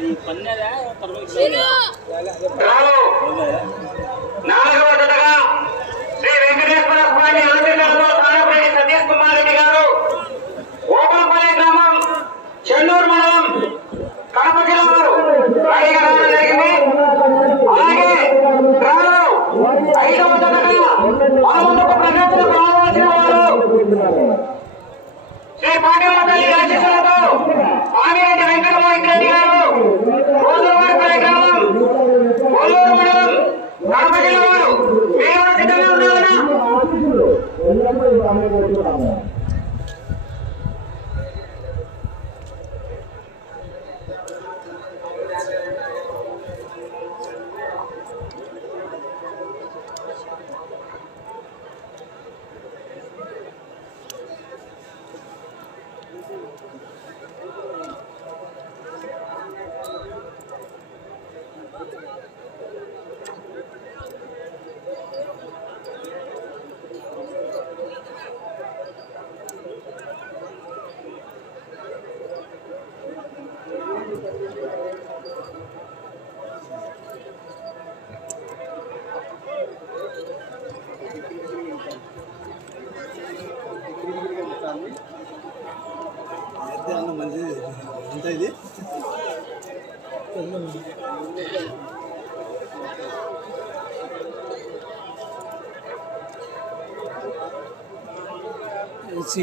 అది పన్నదా నాలుగవ శ్రీ వెంకటేశ్వర స్వామి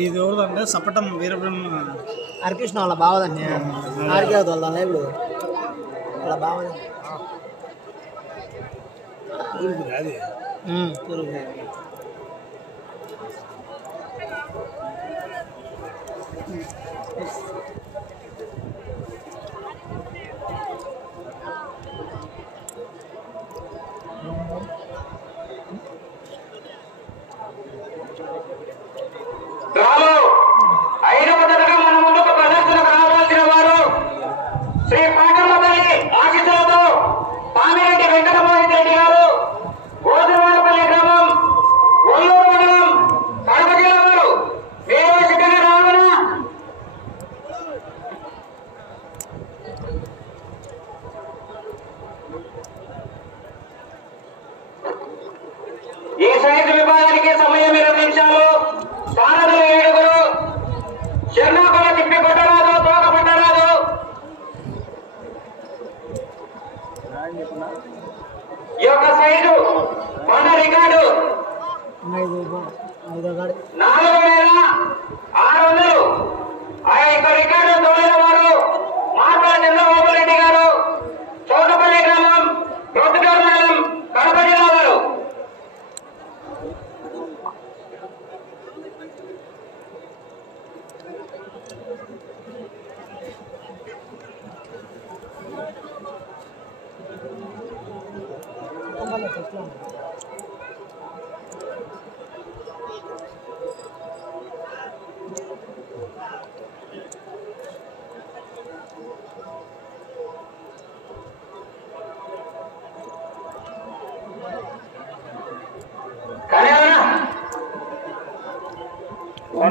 ఇది ఎవరిదంటే సపటం వీరబ్రహ్మ. హరికృష్ణ వాళ్ళ బావదండి. ఆర్కే వాళ్ళ ఇప్పుడు వాళ్ళ బావదండి అది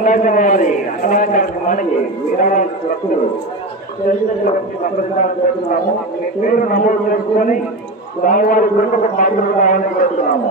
కళాకారి కళాకారులు మనకి విరాళాలు భక్తులు పేరు నమోదు చేసుకొని దాని వారి గురించి మాట్లాడుకోవాలని కోరుతున్నాము.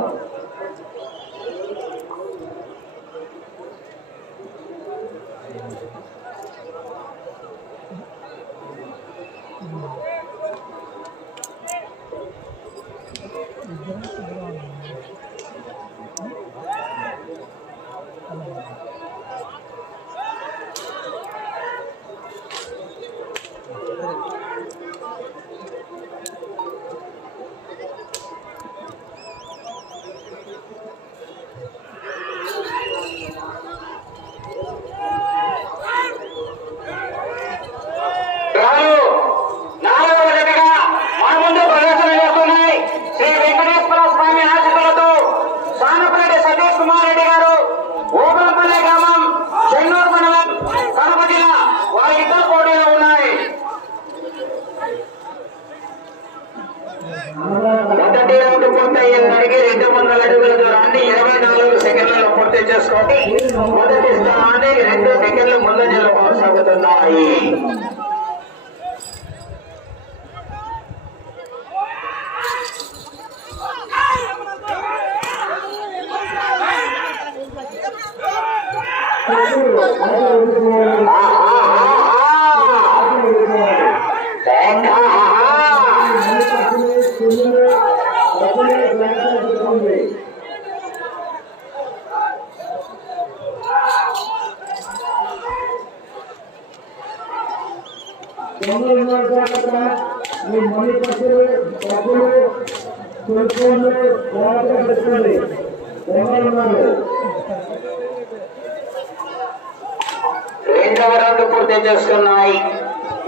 మొదటి రౌండ్ పూర్తయ్యేసరికి రెండు వందల అడుగుల దూరాన్ని ఇరవై నాలుగు సెకండ్లలో పూర్తి చేసుకోండి మొదటి స్థానాన్ని రెండు సెకండ్లు ముందంజలు కొనసాగుతున్నాయి పెట్టుకోండి ఉన్నారు రెండవ రౌండ్ పూర్తి చేసుకున్నాయి.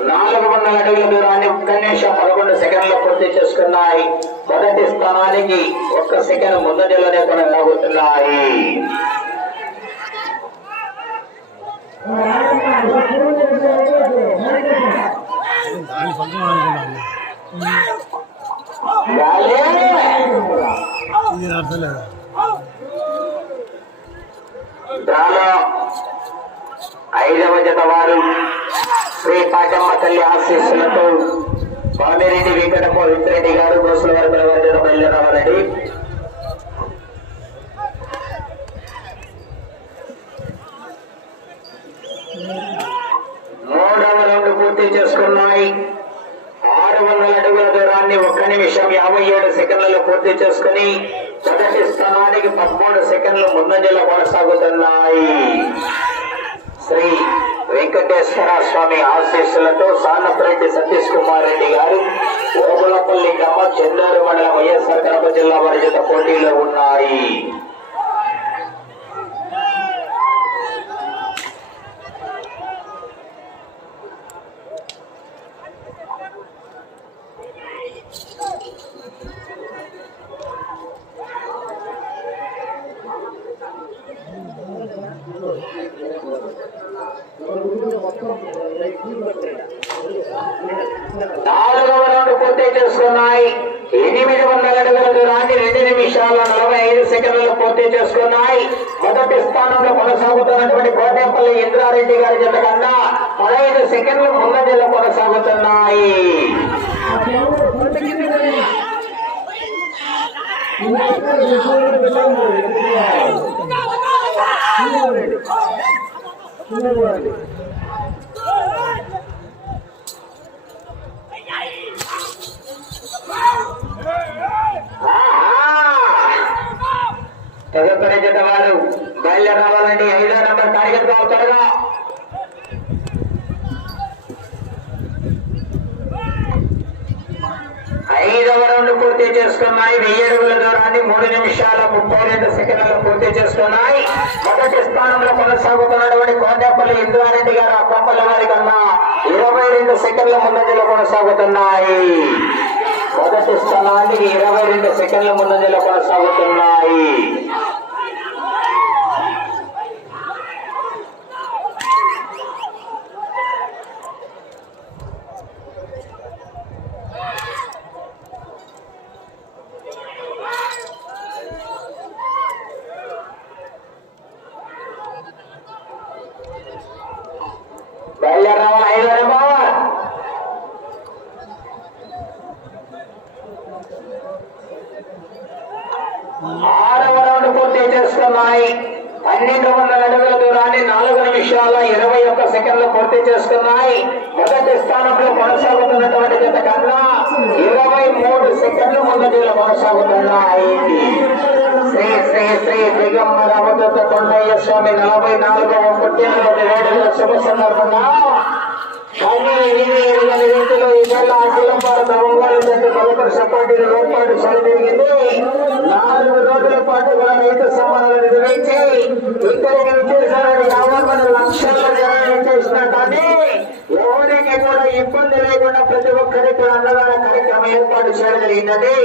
నాలుగు వందల అడుగుల దూరాన్ని ఒక్క నిమిషం పదకొండు సెకండ్లు పూర్తి చేసుకున్నాయి. మొదటి స్థానానికి ఒక్క సెకండ్ ముందంజలోనే కొనసాగుతున్నాయి. దాని ఐదవ జత వారు శ్రీ పాటమ్మ తల్లి ఆశీస్సులతో స్వామిరెడ్డి వెంకట రెడ్డి గారు గోసుల వరకు వర్జన బయలుదేరావాలండి మూడవ రౌండ్ పూర్తి చేసుకున్నాయి ఆరు వందల అడుగుల దూరాన్ని ఒక్క నిమిషం యాభై ఏడు సెకండ్లలో పూర్తి చేసుకుని మొదటి స్థానానికి పదమూడు సెకండ్లు ముందంజలో కొనసాగుతున్నాయి. శ్రీ వెంకటేశ్వర స్వామి ఆశీస్సులతో సానపరెడ్డి సతీష్ కుమార్ రెడ్డి గారు ఓబులపల్లి గ్రామ చెందూరు మండలం వైఎస్ఆర్ కడప జిల్లా పరిషత్ పోటీలో ఉన్నాయి. నాలుగవ రౌండ్ పూర్తి చేసుకున్నాయి. ఎనిమిది వందల అడుగులకు రాని రెండు నిమిషాల నలభై ఐదు సెకండ్లు పూర్తి చేసుకున్నాయి. మొదటి స్థానంలో కొనసాగుతున్నటువంటి కోటేపల్లి ఇంద్రారెడ్డి గారి జత కన్నా పదహైదు సెకండ్లు ముందంజలో కొనసాగుతున్నాయి. తదుపరి జత వారు బయలుదేరి రావాలండి ఐదో నంబర్ టార్గెట్ కావాలి త్వరగా ఐదవ రౌండ్ పూర్తి చేసుకున్నాయి. వెయ్యి అడుగుల దూరాన్ని మూడు నిమిషాల ముప్పై రెండు సెకండ్లు పూర్తి చేసుకున్నాయి. మొదటి స్థానంలో కొనసాగుతున్నటువంటి కోటేపల్లి ఇంద్రారెడ్డి గారు అప్పపల్లి వారి కన్నా ఇరవై రెండు సెకండ్ల ముందంజలో కొనసాగుతున్నాయి. మొదటి స్థానానికి ఇరవై రెండు సెకండ్ల ముందంజలో కొనసాగుతున్నాయి బయలుదేరి రావాలి ఐదో నెంబర్ ఆరవ రౌండ్ పూర్తి పన్నెండు వందల అడుగుల దూరాన్ని నాలుగు నిమిషాల ఇరవై ఒక్క సెకండ్లు పూర్తి చేసుకున్నాయి. మొదటి స్థానంలో కొనసాగుతున్నటువంటి జత కన్నా ఇరవై మూడు సెకండ్లు ముందటిలో కొనసాగుతున్నాయి. శ్రీ శ్రీ శ్రీ దిగంబర అవధూత కొండయ్య స్వామి నలభై నాలుగవ పుట్టినరోజు వేడుకల శుభ సందర్భంగా కానీ ఇది ఎరుగని ఈ నెల అఖిల భారత ఒంగోలు జట్టు తదుపరి ఏర్పాటు జరిగింది నాలుగు రోజుల పాటు కూడా రైతు నిర్వహించి ఇక్కడికి విచ్చేసారని యాభై లక్షల జనాలు కానీ ఎవరికి కూడా ఇబ్బంది లేకుండా ప్రతి ఒక్కరికి కూడా అన్నదాన కార్యక్రమం ఏర్పాటు చేయడం జరిగిందండి.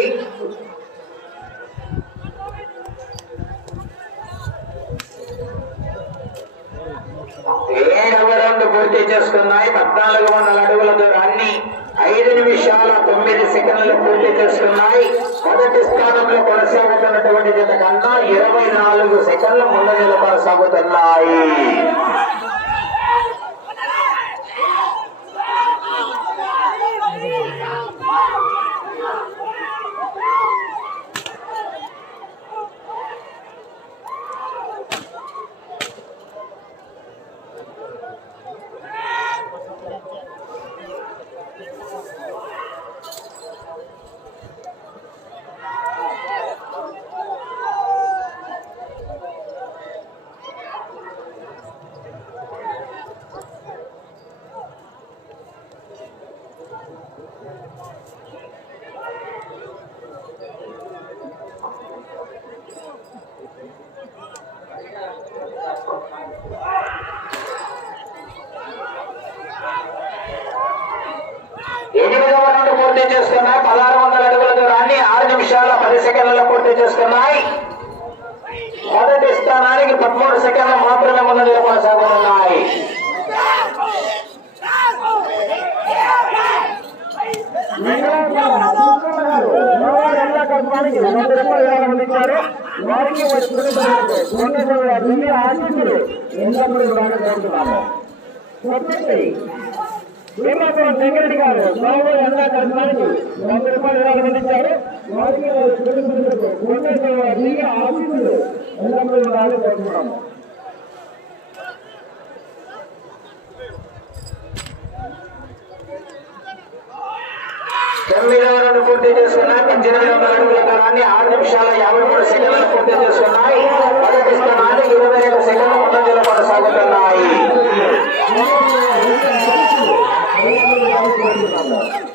ఏడవ రౌండ్ పూర్తి చేసుకున్నాయి. పద్నాలుగు వందల అడుగుల దూరాన్ని ఐదు నిమిషాల తొమ్మిది సెకండ్లు పూర్తి చేసుకున్నాయి. మొదటి స్థానంలో కొనసాగుతున్నటువంటి జత కన్నా ఇరవై నాలుగు సెకండ్ల ముందు కొనసాగుతున్నాయి ఆశిస్తులు ఎల్లప్పుడూ కోరుతున్నాము భీమాపురం వెంకరెడ్డి గారు బాబు ఎండా కర్మానికి వంద రూపాయలు ఆనందించారు వారికి ఆశిస్తులు ఎల్లప్పుడూ రాని కోరుతున్నాము తొమ్మిదవ రౌండ్ పూర్తి చేస్తున్నాయి పద్దెనిమిది వందల అడుగుల దూరాన్ని ఆరు నిమిషాల యాభై మూడు సెకండ్లు పూర్తి చేస్తున్నాయి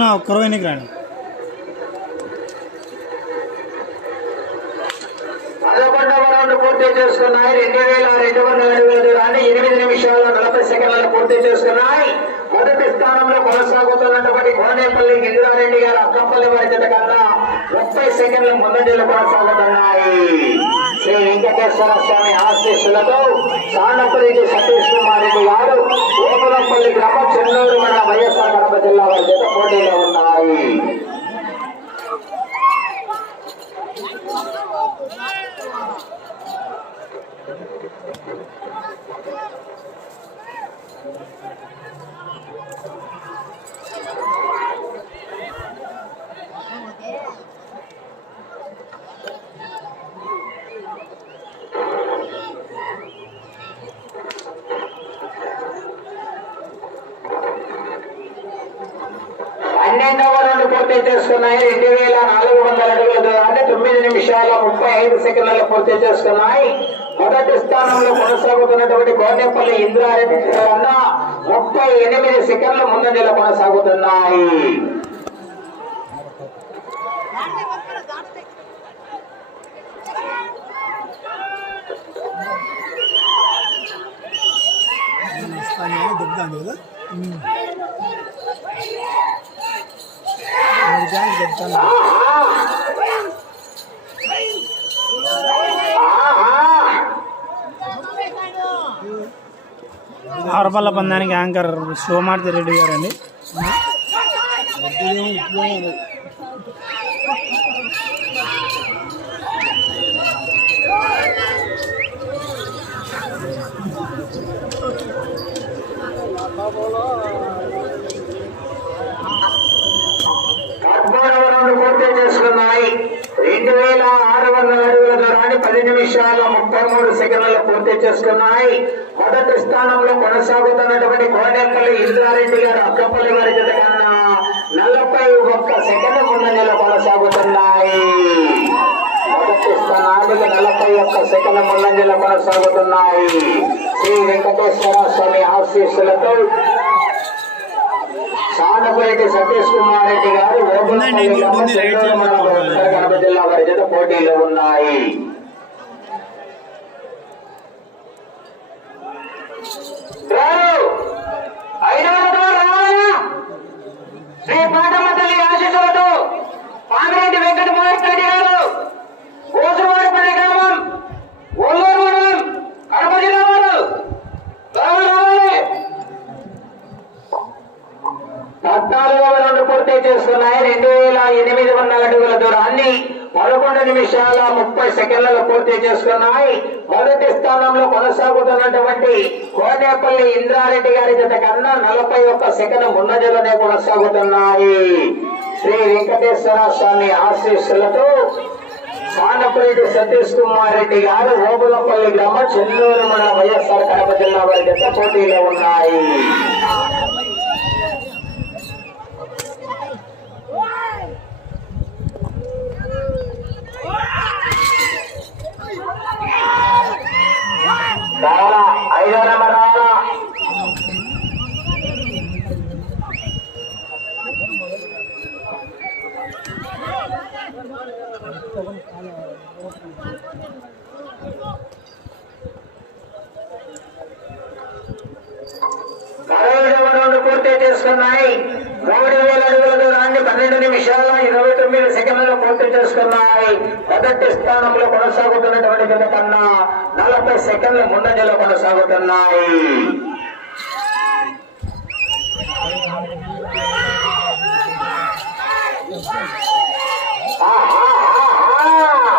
అరేందన్న ఒక్కరు రాండి పూర్తి చేసుకున్నాయి. రెండు వేల రెండు వందల అడుగుల దూరాన్ని ఎనిమిది నిమిషాల నలభై సెకండ్లను పూర్తి చేసుకున్నాయి. మొదటి స్థానంలో కొనసాగుతున్నటువంటి కోనేపల్లి ఇంద్రారెడ్డి గారు అక్కపల్లి వారి జత కన్నా ముప్పై సెకండ్ల ముందంజలు కొనసాగుతున్నాయి. శ్రీ వెంకటేశ్వర స్వామి ఆశీస్సులతో సానపల్లి సతీష్ కుమార్ రెడ్డి గారు ఓమలంపల్లి గ్రామ చెన్నూరు మన వైఎస్ఆర్ కడప జిల్లా వారి జత పోటీలో ఉన్నాయి పన్నెండవ రౌండ్ పూర్తి చేసుకున్నాయి రెండు వేల నాలుగు వందల అడుగుల దూరాన్ని తొమ్మిది నిమిషాల ముప్పై ఐదు సెకండ్లలో పూర్తి చేసుకున్నాయి మొదటి స్థానంలో కొనసాగుతున్నటువంటి కోనేపల్లి ఇంద్రారెడ్డి కన్నా ముప్పై ఎనిమిది సెకండ్ల ముందంజలో కొనసాగుతున్నాయి దెబ్బతాంది కదా చెప్తాను ఆరుపల్ల పందానికి యాంకర్ సోమార్తి రెడ్డి గారు అండి పూర్తి చేసుకున్నాయి. రెండు వేల ఆరు వందల అడుగుల దూరాన్ని పది నిమిషాల ముప్పై మూడు సెకండ్లలో పూర్తి చేసుకున్నాయి. మొదటి స్థానంలో కొనసాగుతున్నటువంటి కోడెక్కల్లి ఇంద్రారెడ్డి గారు అక్కపల్లి వారి జత కన్నా నలభై ఒక్క సెకండ్ ముందంజలో కొనసాగుతున్నాయి మొదటి స్థానానికి నలభై ఒక్క సెకండ్ ముందంజలో కొనసాగుతున్నాయి శ్రీ వెంకటేశ్వర స్వామి ఆశీస్సులతో సానపురెడ్డి సతీష్ కుమార్ రెడ్డి గారు జిల్లా వారి జత పోటీలో ఉన్నాయి రారు. ఐదవ రథం రావాలా? శ్రీ పాటమ్మ తల్లి ఆశీస్సులతో పామిరెడ్డి వెంకట మోహన్ రెడ్డి గారు ఓసువారిపల్లి గ్రామం ఒల్లూరు మండలం కడప జిల్లా వారు త్వరగా రావాలి పద్నాలుగవ రెండు పూర్తి చేసుకున్నాయి రెండు వేల ఎనిమిది వందల అడుగుల దూరాన్ని పదకొండు నిమిషాల ముప్పై సెకండ్లలో పూర్తి చేసుకున్నాయి. మొదటి స్థానంలో కొనసాగుతున్నటువంటి కోనేపల్లి ఇంద్రారెడ్డి గారి జత కన్నా నలభై ఒక్క సెకండ్ ముందంజలోనే కొనసాగుతున్నాయి. శ్రీ వెంకటేశ్వర స్వామి ఆశీస్సులతో సానపరెడ్డి సతీష్ కుమార్ రెడ్డి గారు ఓబులపల్లి గ్రామం చెల్లూరు మండలం వైఎస్ఆర్ కడప జిల్లా వారి జత పోటీలో ఉన్నాయి. రావాలా ఐదో నెంబర్ రావాలా ఐదవ రౌండ్ పూర్తి చేసుకున్నాయి మూడు వేల అడుగుల దూరాన్ని పన్నెండు నిమిషాల ఇరవై తొమ్మిది సెకండ్లలో పూర్తి చేసుకున్నాయి మొదటి స్థానంలో కొనసాగుతున్నటువంటి జత కన్నా నలభై సెకండ్ల ముందంజలో కొనసాగుతున్నాయి ఆహాహాహా.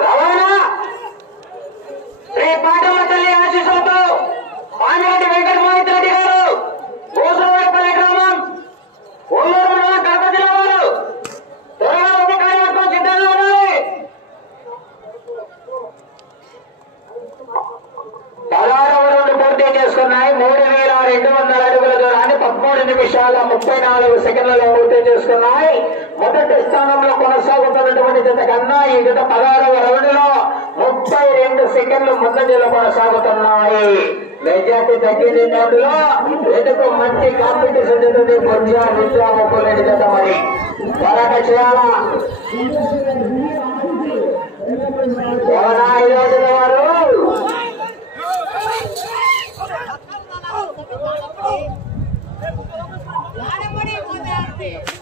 రవాణా శ్రీ పాటమ్మ తల్లి ఆశీస్సులతో పామిరెడ్డి వెంకటమోహిత్ రెడ్డి గారు గోసులవారిపల్లి గ్రామం ఒల్లూరు మండలం కడప జిల్లా వారు త్వరగా ఒక కార్యక్రమం సిద్ధంగా ఉండాలి పదహారవ రౌండ్ పూర్తి చేసుకున్నాయి మూడు వేల రెండు వందల అడుగుల దూరాన్ని పదమూడు నిమిషాల ముప్పై నాలుగు సెకండ్లలో పూర్తి చేసుకున్నాయి మొదటి స్థానంలో కొనసాగుతున్నటువంటి జత కన్నా ఈ జత పదహారవ రౌండ్లో ముప్పై రెండు సెకండ్లు ముందంజలో కొనసాగుతున్నాయి మెజార్టీ తగ్గింది దాంట్లో ఎందుకు మంచి కాంపిటీషన్ ఉంటుంది. కొంచెం విద్యా జత మరి. పోరాట చేయాలా? ఎవరా ఈ వారు? వాళ్ళే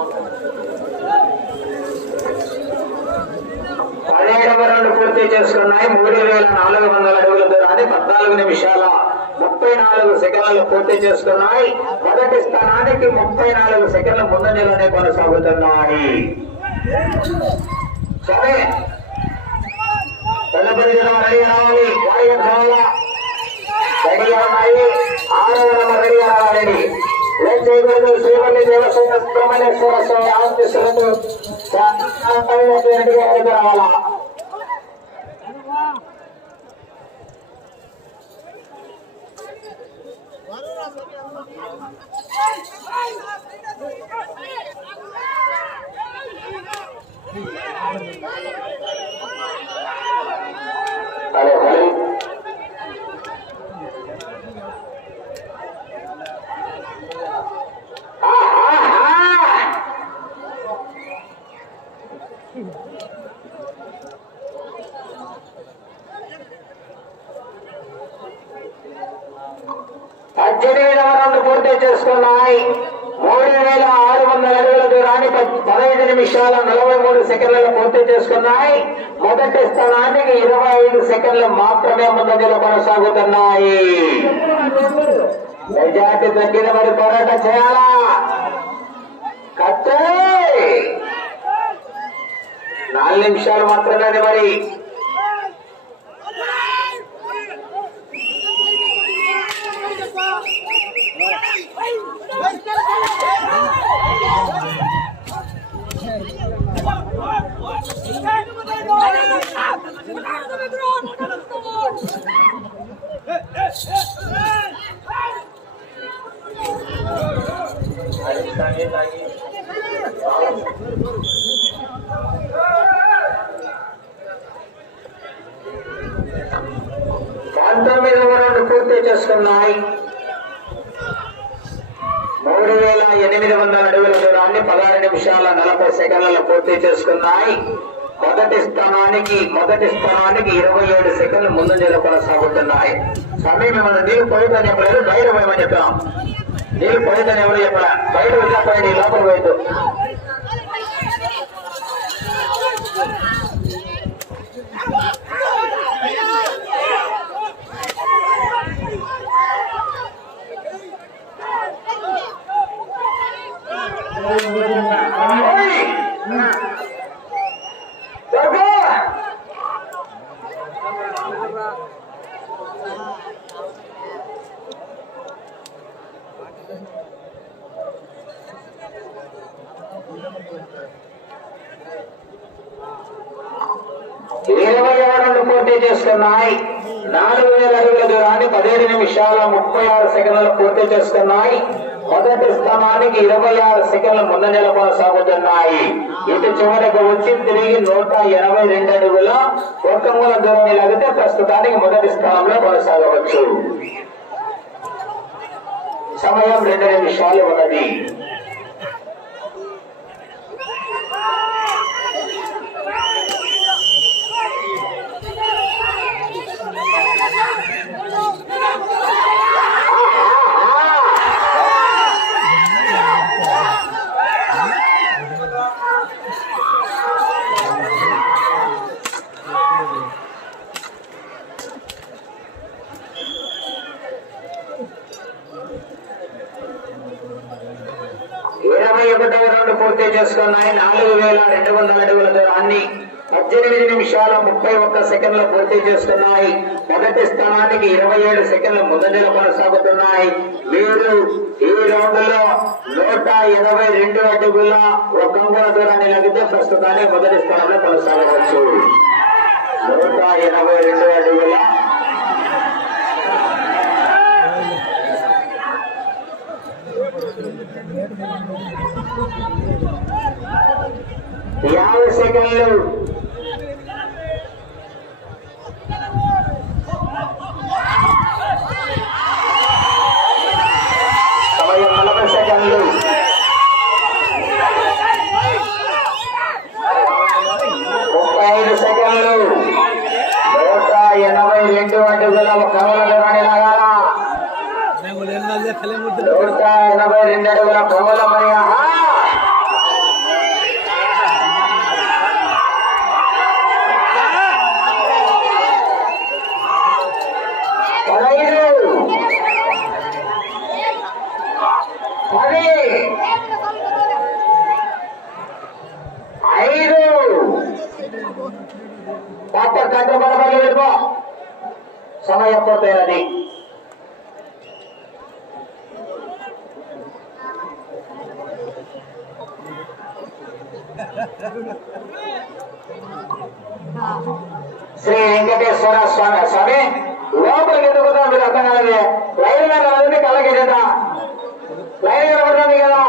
పూర్తి చేసుకున్నాయి. మూడు వేల నాలుగు వందల అడుగుల దూరాన్ని పద్నాలుగు నిమిషాల ముప్పై నాలుగు సెకండ్లు పూర్తి చేసుకున్నాయి. మొదటి స్థానానికి ముప్పై నాలుగు సెకండ్ల ముందంజలోనే కొనసాగుతున్నాయి. సరే. తదుపరి జనం రెడీ రావాలి? వాయిదా కావాలా ఉన్నాయి ఆరవ శ్రీవల్లి దేవసేన సుబ్రహ్మణ్యేశ్వర స్వామి ఆశీస్సులతో రావాలా? Vai! మొదటి స్థానానికి ఇరవై ఏడు సెకండ్లు ముందంజలో కొనసాగుతున్నాయి. సమయం ఏమైనా నీళ్ళు పోయిందని చెప్పలేదు బయట పోయమని చెప్పాం నీళ్ళు పోయిందని ఎవరు చెప్పడా బయట వెళ్ళకపోయింది లోపల పోయింది ఇరవై ఓవర్లు పోటీ చేస్తున్నాయి. నాలుగు వేల అడుగుల దూరాన్ని పదిహేను నిమిషాల ముప్పై ఆరు సెకండ్లు పూర్తి చేస్తున్నాయి. మొదటి స్థానానికి ఇరవై ఆరు సెకండ్లు ముందంజల కొనసాగుతున్నాయి ఇటు చివరకు వచ్చి తిరిగి నూట ఎనభై రెండు అడుగుల ఒక్క మూల దూరాన్ని లాగితే ప్రస్తుతానికి మొదటి స్థానంలో కొనసాగవచ్చు. సమయం రెండు నిమిషాలు ఉన్నది ఇరవై ఒకటవ రౌండ్ పూర్తి చేసుకున్నాయి నాలుగు వేల రెండు వందల అడుగుల దూరాన్ని పద్దెనిమిది నిమిషాల ముప్పై ఒక్క సెకండ్లు పూర్తి చేస్తున్నాయి. మొదటి స్థానానికి ఇరవై ఏడు సెకండ్లు మొదటిలో కొనసాగుతున్నాయి. వీరు ఈ రౌండ్లో నూట ఇరవై రెండు అడుగుల ఒక అంగుల దూరాన్ని లాగితే ప్రస్తుతానికి మొదటి స్థానంలో కొనసాగవచ్చు. నూట ఇరవై రెండు అడుగుల యాభై సెకండ్లు సెకండ్లు. ఐదు సెకండ్లు. నూట ఎనభై రెండు అడుగుల కమల దూరాన్ని లాగాల నూట ఎనభై రెండు అడుగుల కమల మరి ఆహా! పదహైదు పది ఐదు డాక్టర్ కంటే బలపడి వెళ్ళిపో సమయం పోతుంది శ్రీ వెంకటేశ్వర స్వామి స్వామి లోపలికి ఎందుకుదా మీరు అర్థం కాలేదు లైన్ మీద వెళ్ళి కళ్ళకి చేద్దాం లైన్ కనబడుతుంది కదా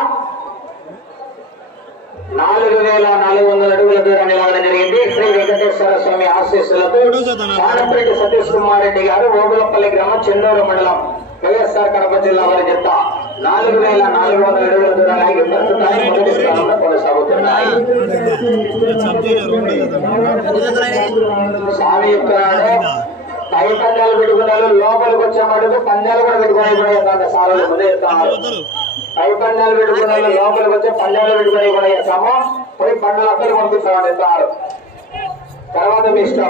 నాలుగు వేల నాలుగు వందల అడుగుల దూరాన్ని లాగడం జరిగింది శ్రీ వెంకటేశ్వర స్వామి ఆశీస్సులతో సానపరెడ్డి సతీష్ కుమార్ రెడ్డి గారు ఓగులపల్లి గ్రామం చెన్నూరు మండలం వైఎస్ఆర్ కడప జిల్లా వారి చెత్త నాలుగు వేల నాలుగు వందల అడుగుల దూరానికి ప్రస్తుతానికి మొదటి స్థానంలో కొనసాగుతున్నాయి స్వామి యొక్క పై పందాలు పెట్టుకున్నారు లోపలికి వచ్చే మటుకు పందాలు కూడా పెట్టుకునే కూడా ఇస్తాను సార్. ముందే ఇస్తాను పై పందాలు పెట్టుకున్నారు లోపలికి వచ్చే పందాలు పెట్టుకునే కూడా ఇస్తాము పోయి పండుగ అక్కడికి పంపిస్తామని ఇస్తారు తర్వాత మీ ఇష్టం.